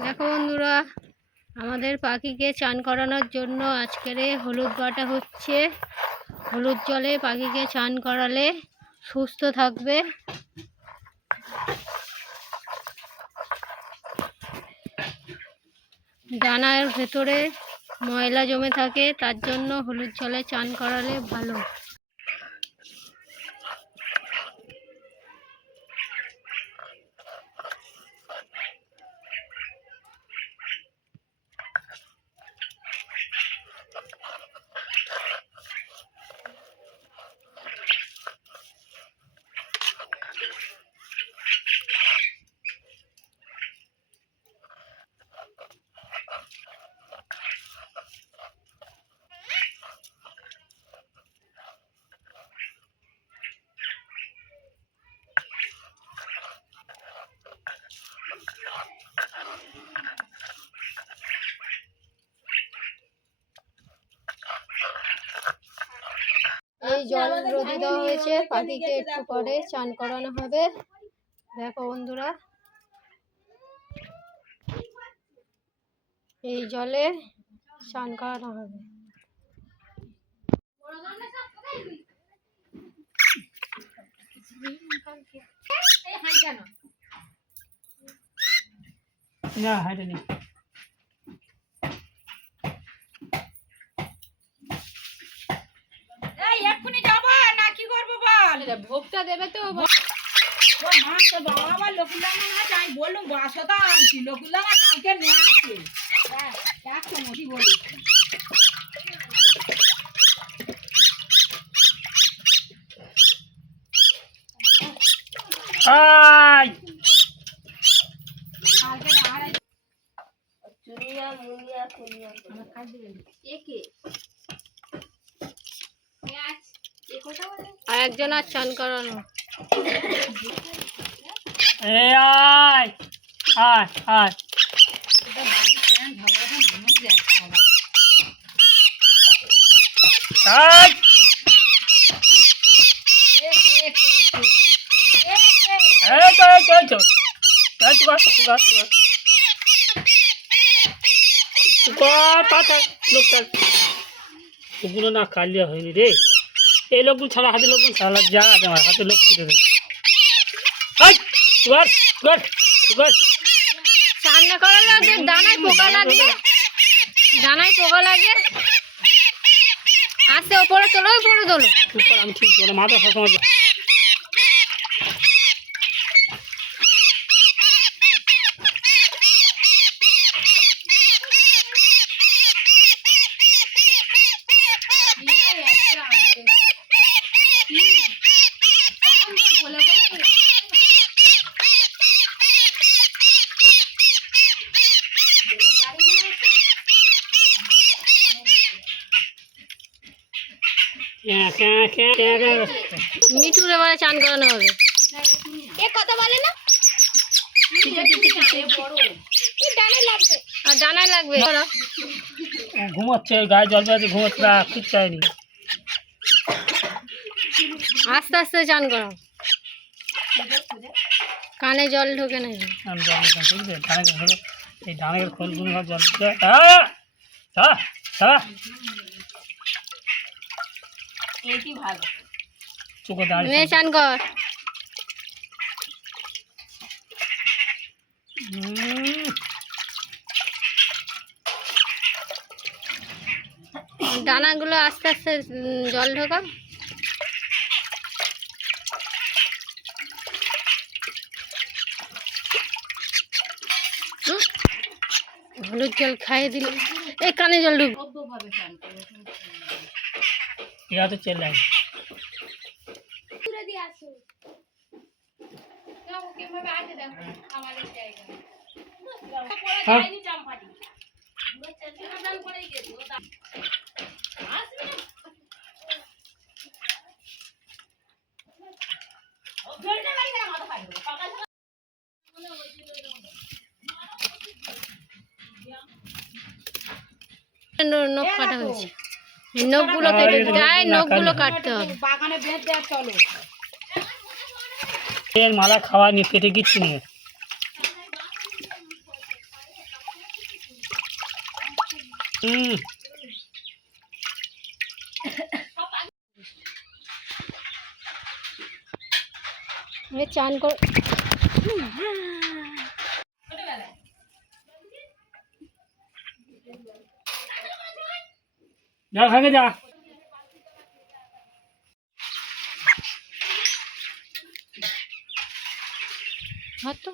দেখো বন্ধুরা, আমাদের পাখিকে চান করানোর জন্য আজকের হলুদ বাটা হচ্ছে। হলুদ জলে পাখিকে চান করালে সুস্থ থাকবে। ডানার ভেতরে ময়লা জমে থাকে, তার জন্য হলুদ জলে চান করালে ভালো। জল রোদে দেওয়া হয়েছে পাখিকে একটু পরে চান করানো হবে। দেখো বন্ধুরা, এই জলে চান করানো হবে। না হাইটা নেই এই এক্ষুনি যাব না কি বল ভোগটা দেবে তো ও মা তো বাবা আবার আছে আমি বললাম বাসতা আনছি লকুল্লামা কালকে নিয়ে আসে। একশো মতি বলি আই কালকে না আর আর একজন আর চান করানো। পাতা লোকটা না কালিয়া হয়নি রে। এই লোকগুলো ছাড়া হাতে লোকগুলো ছাড়া যা আছে আমার হাতে লোক ছিল ডানায় পোকা লাগবে দানায় পোকা লাগে। আসতে ওপরে ওপরে সুগার আমি ঠিক বলে মাথা সবসময় মিঠুর এবারে চান করানো হবে। এ কথা বলে না। আর ডানায় লাগবে। ঘুমাচ্ছে গায়ে জল পেয়েছে ঘুমাচ্ছে ঠিক চাইনি। আস্তে আস্তে চান করো কানে জল ঢোকে না আমি জল নিতাম বুঝলি? ডানাকে হলো এই জল চোখে দাঁড়িয়ে চান কর। হুম, ডানাগুলো আস্তে আস্তে জল ঢোকাও। হলুদ জল খাইয়ে দিল। এই কানে জল এরা তো চেল্লাই হ্যাঁ। নখ কাটা হয়েছে। নখগুলো নখগুলো কাটতে মালা খাওয়া নিয়ে পেটে কিচ্ছু নিয়ে চান কর જા ખાગે જા. હા તો.